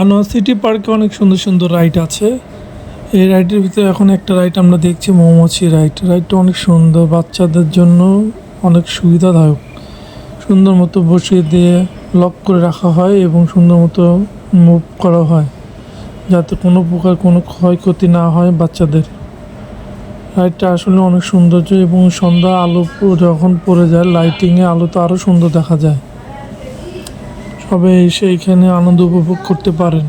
Anwar city পার্কে অনেক সুন্দর সুন্দর রাইড আছে। এই রাইডের ভিতরে এখন একটা রাইড আমরা দেখছি, মৌমাছি রাইড রাইডটা অনেক সুন্দর, বাচ্চাদের জন্য অনেক সুবিধাদায়ক। সুন্দর মতো বসিয়ে দিয়ে লক করে রাখা হয় এবং সুন্দর মতো মুভ করা হয়, যাতে কোনো প্রকার কোনো ক্ষয়ক্ষতি না হয় বাচ্চাদের। রাইডটা আসলে অনেক সৌন্দর্য এবং সন্ধ্যা আলো যখন পড়ে যায় লাইটিংয়ে আলো তো আরও সুন্দর দেখা যায়। সবাই এসে এখানে আনন্দ উপভোগ করতে পারেন?